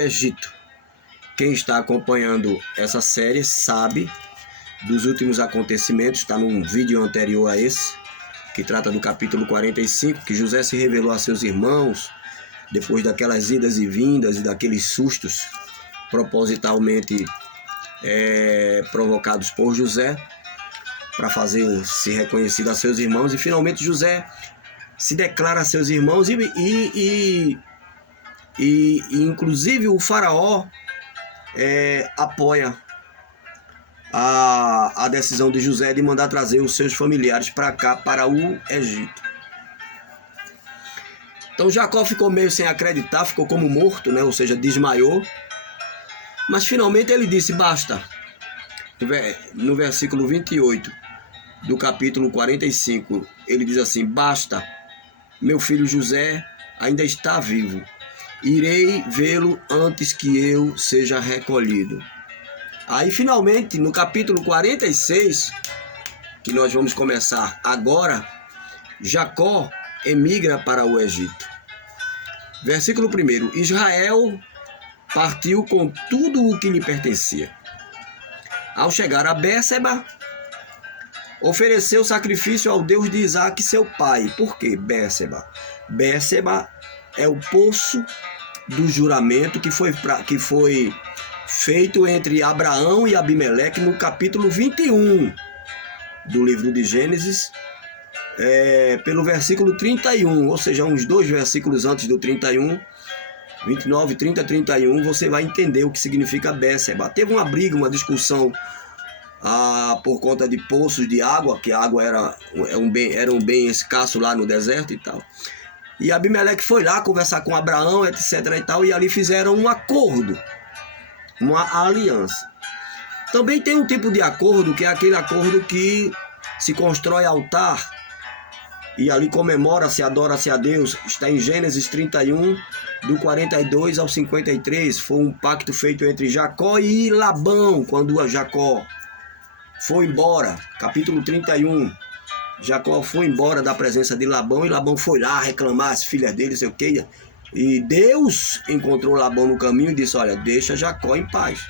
Egito. Quem está acompanhando essa série sabe dos últimos acontecimentos, está num vídeo anterior a esse, que trata do capítulo 45, que José se revelou a seus irmãos, depois daquelas idas e vindas e daqueles sustos propositalmente provocados por José, para fazer-se reconhecido a seus irmãos, e finalmente José se declara a seus irmãos e inclusive o faraó apoia a decisão de José de mandar trazer os seus familiares para cá, para o Egito. Então Jacó ficou meio sem acreditar, ficou como morto, né? Ou seja, desmaiou. Mas finalmente ele disse, basta. No versículo 28 do capítulo 45, ele diz assim, basta, meu filho José ainda está vivo. Irei vê-lo antes que eu seja recolhido. Aí finalmente, no capítulo 46, que nós vamos começar agora, Jacó emigra para o Egito. Versículo 1. Israel partiu com tudo o que lhe pertencia. Ao chegar a Bérseba, ofereceu sacrifício ao Deus de Isaque, seu pai. Por quê? Bérseba. Bérseba é o poço do juramento que foi feito entre Abraão e Abimeleque no capítulo 21 do livro de Gênesis, pelo versículo 31, ou seja, uns 2 versículos antes do 31, 29, 30, 31, você vai entender o que significa Bérseba. Teve uma briga, uma discussão por conta de poços de água, que a água era um bem escasso lá no deserto e tal. E Abimeleque foi lá conversar com Abraão, etc. e tal, e ali fizeram um acordo, uma aliança. Também tem um tipo de acordo, que é aquele acordo que se constrói altar, e ali comemora-se, adora-se a Deus. Está em Gênesis 31, do 42 ao 53. Foi um pacto feito entre Jacó e Labão, quando Jacó foi embora. Capítulo 31. Jacó foi embora da presença de Labão, e Labão foi lá reclamar as filhas dele, sei o que. E Deus encontrou Labão no caminho e disse, olha, deixa Jacó em paz.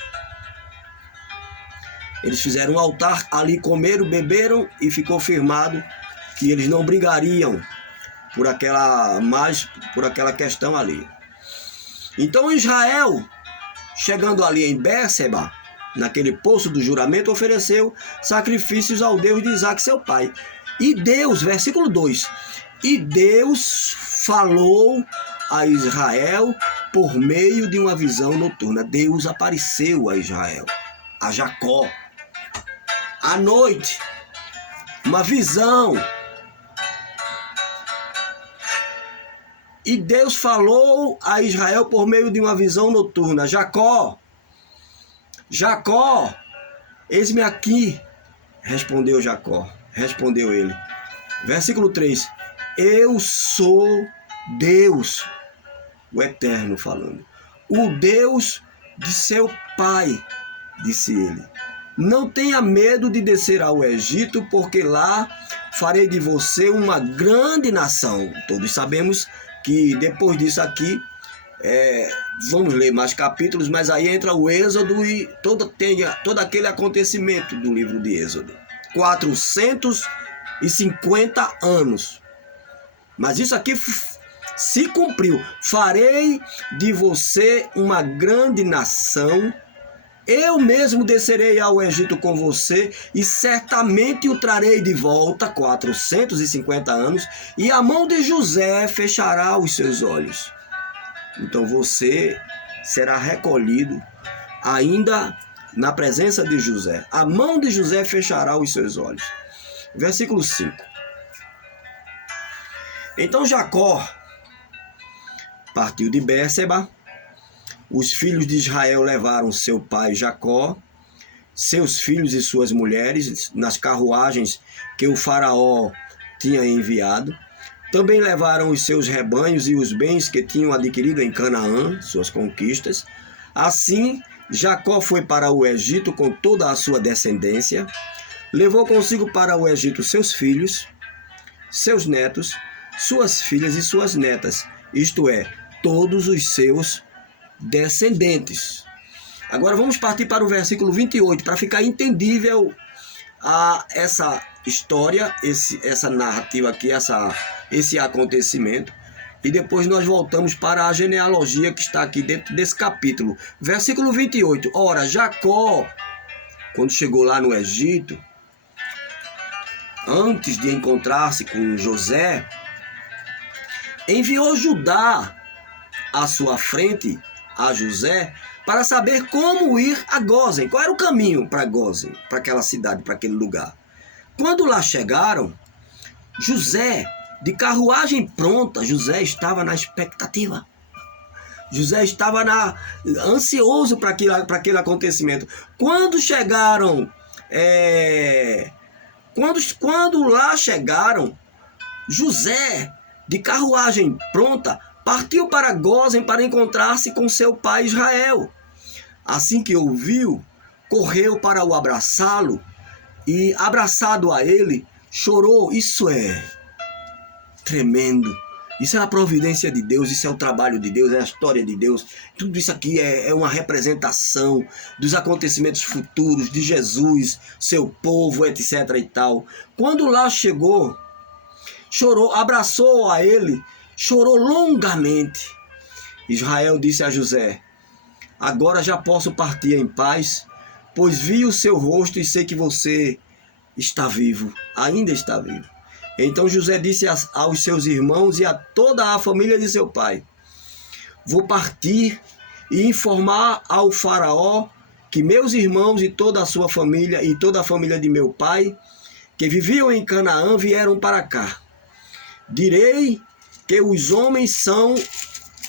Eles fizeram um altar ali, comeram, beberam, e ficou firmado que eles não brigariam por aquela questão ali. Então Israel, chegando ali em Bérseba, naquele poço do juramento, ofereceu sacrifícios ao Deus de Isaque, seu pai. E Deus, versículo 2, e Deus falou a Israel por meio de uma visão noturna. Deus apareceu a Israel, a Jacó, à noite, uma visão. E Deus falou a Israel por meio de uma visão noturna. Jacó, Jacó, eis-me aqui, respondeu Jacó. Respondeu ele. Versículo 3. Eu sou Deus, o Eterno falando. O Deus de seu pai, disse ele. Não tenha medo de descer ao Egito, porque lá farei de você uma grande nação. Todos sabemos que depois disso aqui, vamos ler mais capítulos, mas aí entra o Êxodo e todo aquele acontecimento do livro de Êxodo. 450 anos. Mas isso aqui se cumpriu. Farei de você uma grande nação. Eu mesmo descerei ao Egito com você e certamente o trarei de volta, 450 anos, e a mão de José fechará os seus olhos. Então você será recolhido ainda na presença de José. A mão de José fechará os seus olhos. Versículo 5. Então Jacó partiu de Bérseba. Os filhos de Israel levaram seu pai Jacó, seus filhos e suas mulheres, nas carruagens que o faraó tinha enviado. Também levaram os seus rebanhos e os bens que tinham adquirido em Canaã, suas conquistas. Assim, Jacó foi para o Egito com toda a sua descendência. Levou consigo para o Egito seus filhos, seus netos, suas filhas e suas netas, isto é, todos os seus descendentes. Agora vamos partir para o versículo 28, para ficar entendível essa história, essa narrativa aqui, esse acontecimento. E depois nós voltamos para a genealogia que está aqui dentro desse capítulo. Versículo 28. Ora, Jacó, quando chegou lá no Egito, antes de encontrar-se com José, enviou Judá à sua frente, a José, para saber como ir a Gósen. Qual era o caminho para Gósen, para aquela cidade, para aquele lugar. Quando lá chegaram, José, de carruagem pronta, José estava na expectativa. José estava ansioso para aquele acontecimento. Quando chegaram, quando lá chegaram, José, de carruagem pronta, partiu para Gósen para encontrar-se com seu pai Israel. Assim que ouviu, correu para o abraçá-lo e, abraçado a ele, chorou. Isso é tremendo. Isso é a providência de Deus, isso é o trabalho de Deus, é a história de Deus. Tudo isso aqui é uma representação dos acontecimentos futuros de Jesus, seu povo, etc. e tal. Quando lá chegou, chorou, abraçou a ele, chorou longamente. Israel disse a José: agora já posso partir em paz, pois vi o seu rosto e sei que você está vivo, ainda está vivo. Então José disse aos seus irmãos e a toda a família de seu pai: vou partir e informar ao faraó que meus irmãos e toda a sua família e toda a família de meu pai, que viviam em Canaã, vieram para cá. Direi que os homens são...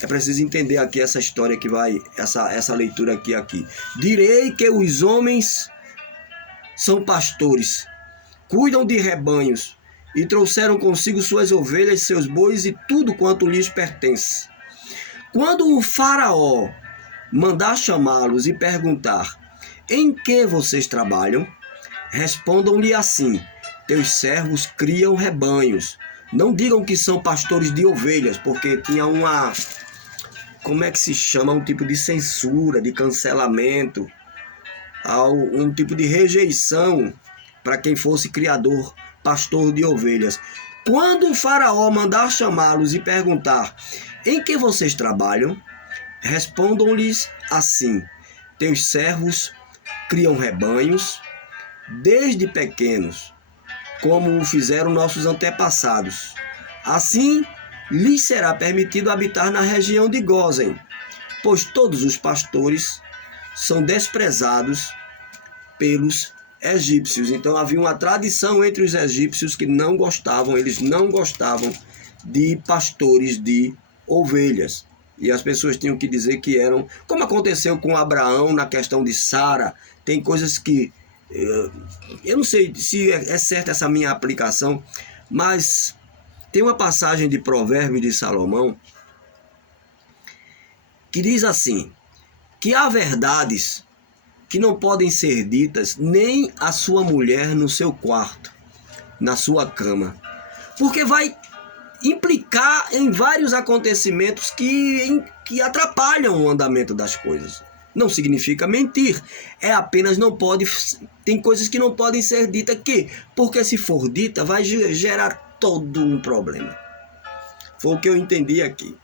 É preciso entender aqui essa história que vai, essa leitura aqui. Direi que os homens são pastores, cuidam de rebanhos, e trouxeram consigo suas ovelhas, seus bois e tudo quanto lhes pertence. Quando o faraó mandar chamá-los e perguntar: em que vocês trabalham? Respondam-lhe assim: teus servos criam rebanhos. Não digam que são pastores de ovelhas, porque tinha como é que se chama? Um tipo de censura, de cancelamento, um tipo de rejeição para quem fosse criador, pastor de ovelhas. Quando o faraó mandar chamá-los e perguntar: em que vocês trabalham? Respondam-lhes assim: teus servos criam rebanhos desde pequenos, como o fizeram nossos antepassados. Assim lhes será permitido habitar na região de Gósen, pois todos os pastores são desprezados pelos egípcios. Então havia uma tradição entre os egípcios que eles não gostavam de pastores de ovelhas. E as pessoas tinham que dizer que eram, como aconteceu com Abraão na questão de Sara. Tem coisas que eu não sei se é certa essa minha aplicação, mas tem uma passagem de Provérbios de Salomão que diz assim, que há verdades que não podem ser ditas nem à sua mulher no seu quarto, na sua cama, porque vai implicar em vários acontecimentos que atrapalham o andamento das coisas. Não significa mentir, é apenas tem coisas que não podem ser ditas porque se for dita vai gerar todo um problema. Foi o que eu entendi aqui.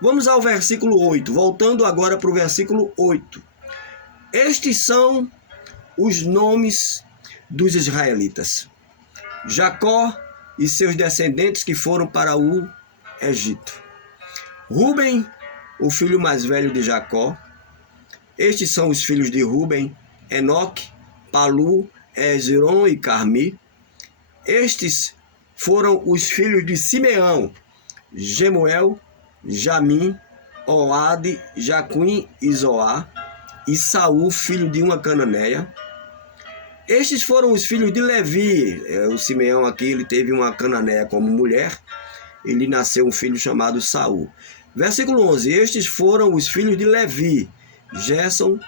Vamos ao versículo 8, voltando agora para o versículo 8. Estes são os nomes dos israelitas: Jacó e seus descendentes que foram para o Egito. Rúben, o filho mais velho de Jacó. Estes são os filhos de Rúben: Enoque, Palu, Hezron e Carmi. Estes foram os filhos de Simeão: Gemuel, Jamim, Oade, Jaquim e Zoá, e Saul, filho de uma cananeia. Estes foram os filhos de Levi. O Simeão aqui, ele teve uma cananeia como mulher. Ele nasceu um filho chamado Saul. Versículo 11. Estes foram os filhos de Levi: Gerson,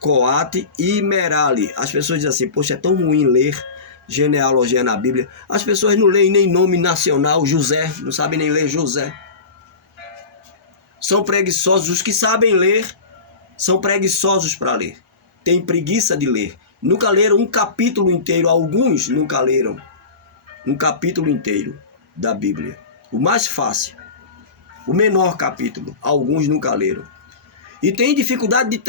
Coate e Merali. As pessoas dizem assim: poxa, é tão ruim ler genealogia na Bíblia. As pessoas não leem nem nome nacional, José, não sabem nem ler José. São preguiçosos. Os que sabem ler são preguiçosos para ler, têm preguiça de ler. Nunca leram um capítulo inteiro, alguns nunca leram um capítulo inteiro da Bíblia. O mais fácil, o menor capítulo, alguns nunca leram. E tem dificuldade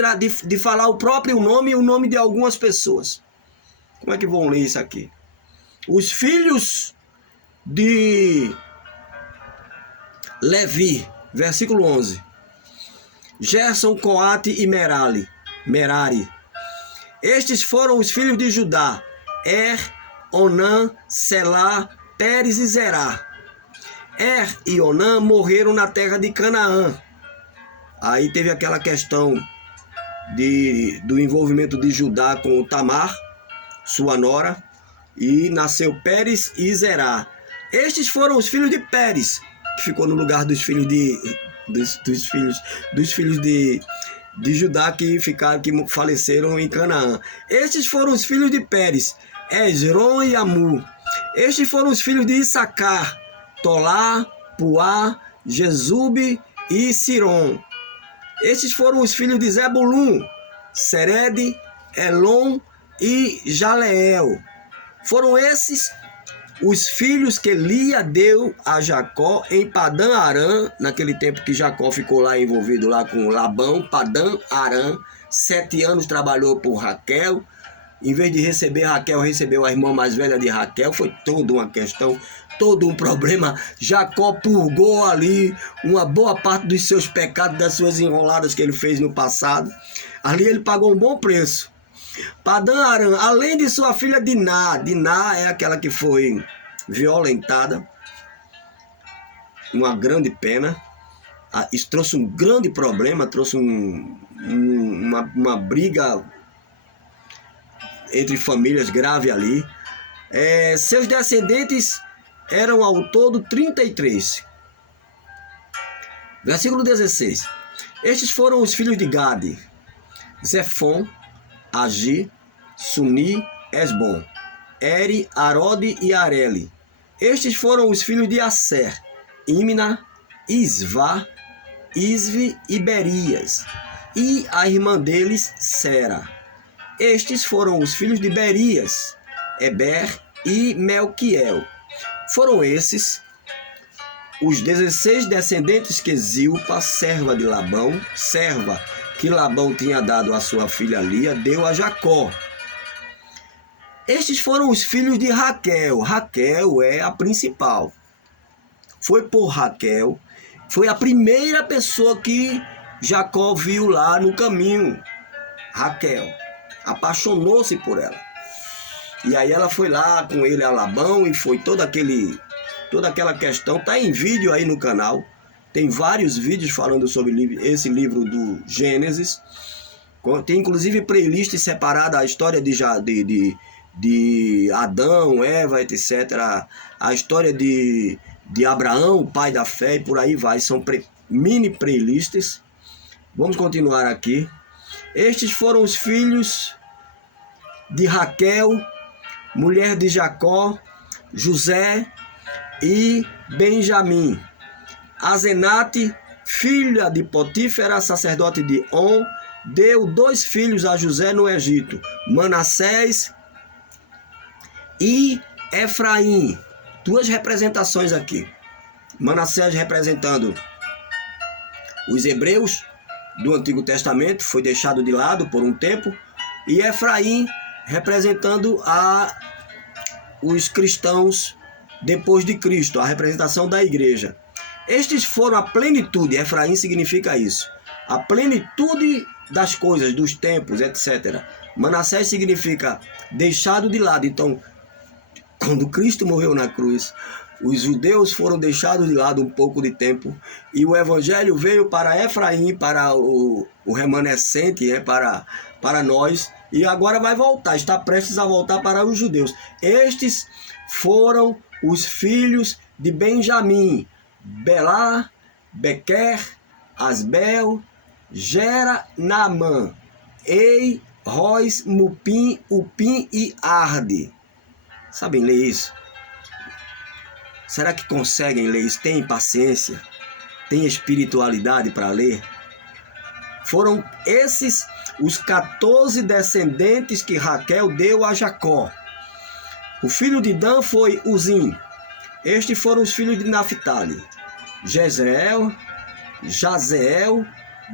de falar o próprio nome e o nome de algumas pessoas. Como é que vão ler isso aqui? Os filhos de Levi, versículo 11. Gerson, Coate e Merari. Estes foram os filhos de Judá: Onã, Selá, Pérez e Zerá. E Onã morreram na terra de Canaã. Aí teve aquela questão do envolvimento de Judá com Tamar, sua nora, e nasceu Pérez e Zerá. Estes foram os filhos de Pérez, que ficou no lugar dos filhos de Judá que faleceram em Canaã. Estes foram os filhos de Pérez, Esrom e Amu. Estes foram os filhos de Issacar, Tolá, Puá, Jesube e Sirom. Estes foram os filhos de Zebulum, Sered, Elon e Jaleel. Foram esses os filhos que Lia deu a Jacó em Padã Arã, naquele tempo que Jacó ficou lá envolvido lá com Labão. Padã Arã, 7 anos trabalhou por Raquel. Em vez de receber Raquel, recebeu a irmã mais velha de Raquel. Foi toda uma questão, todo um problema. Jacó purgou ali uma boa parte dos seus pecados, das suas enroladas que ele fez no passado. Ali ele pagou um bom preço. Padã Arã, além de sua filha Diná. Diná é aquela que foi violentada. Uma grande pena. Isso trouxe um grande problema, trouxe uma briga entre famílias grave ali. Seus descendentes eram ao todo 33. Versículo 16. Estes foram os filhos de Gade: Zefon, Agi, Suni, Esbom, Eri, Arode e Areli. Estes foram os filhos de Asser: Imna, Isvá, Isvi e Berias, e a irmã deles, Sera. Estes foram os filhos de Berias: Eber e Melquiel. Foram esses os 16 descendentes que Zilpa, serva de Labão, serva que Labão tinha dado a sua filha Lia, deu a Jacó. Estes foram os filhos de Raquel. Raquel é a principal. Foi por Raquel, foi a primeira pessoa que Jacó viu lá no caminho. Raquel apaixonou-se por ela. E aí ela foi lá com ele a Labão e foi toda aquela questão. Está em vídeo aí no canal. Tem vários vídeos falando sobre esse livro do Gênesis. Tem inclusive playlist separada, a história de Adão, Eva, etc. A história de Abraão, pai da fé, e por aí vai. São mini playlists. Vamos continuar aqui. Estes foram os filhos de Raquel, mulher de Jacó, José e Benjamim. Azenate, filha de Potífera, sacerdote de On, deu 2 filhos a José no Egito: Manassés e Efraim. 2 representações aqui. Manassés representando os hebreus do Antigo Testamento, foi deixado de lado por um tempo, e Efraim representando os cristãos depois de Cristo, a representação da igreja. Estes foram a plenitude. Efraim significa isso, a plenitude das coisas, dos tempos, etc. Manassés significa deixado de lado. Então, quando Cristo morreu na cruz, os judeus foram deixados de lado um pouco de tempo, e o evangelho veio para Efraim, para o remanescente, para nós, e agora vai voltar, está prestes a voltar para os judeus. Estes foram os filhos de Benjamim: Belá, Bequer, Asbel, Gera, Naamã, Ei, Rois, Mupim, Upim e Arde. Sabem ler isso? Será que conseguem ler isso? Tem paciência? Tem espiritualidade para ler? Foram esses os 14 descendentes que Raquel deu a Jacó. O filho de Dan foi Uzim. Estes foram os filhos de Naphtali: Jezreel, Jazeel,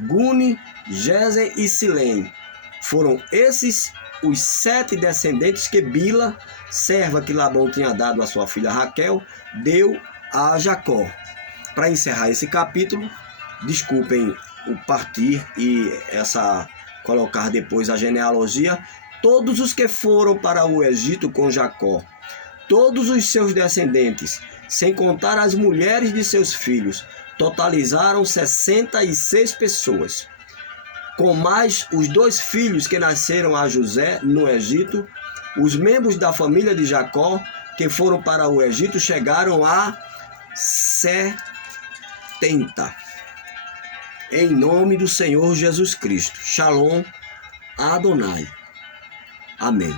Guni, Jezer e Silém. Foram esses os 7 descendentes que Bila, serva que Labão tinha dado à sua filha Raquel, deu a Jacó. Para encerrar esse capítulo, desculpem o partir e colocar depois a genealogia, todos os que foram para o Egito com Jacó, todos os seus descendentes, sem contar as mulheres de seus filhos, totalizaram 66 pessoas. Com mais os 2 filhos que nasceram a José no Egito, os membros da família de Jacó que foram para o Egito chegaram a 70. Em nome do Senhor Jesus Cristo. Shalom Adonai. Amém.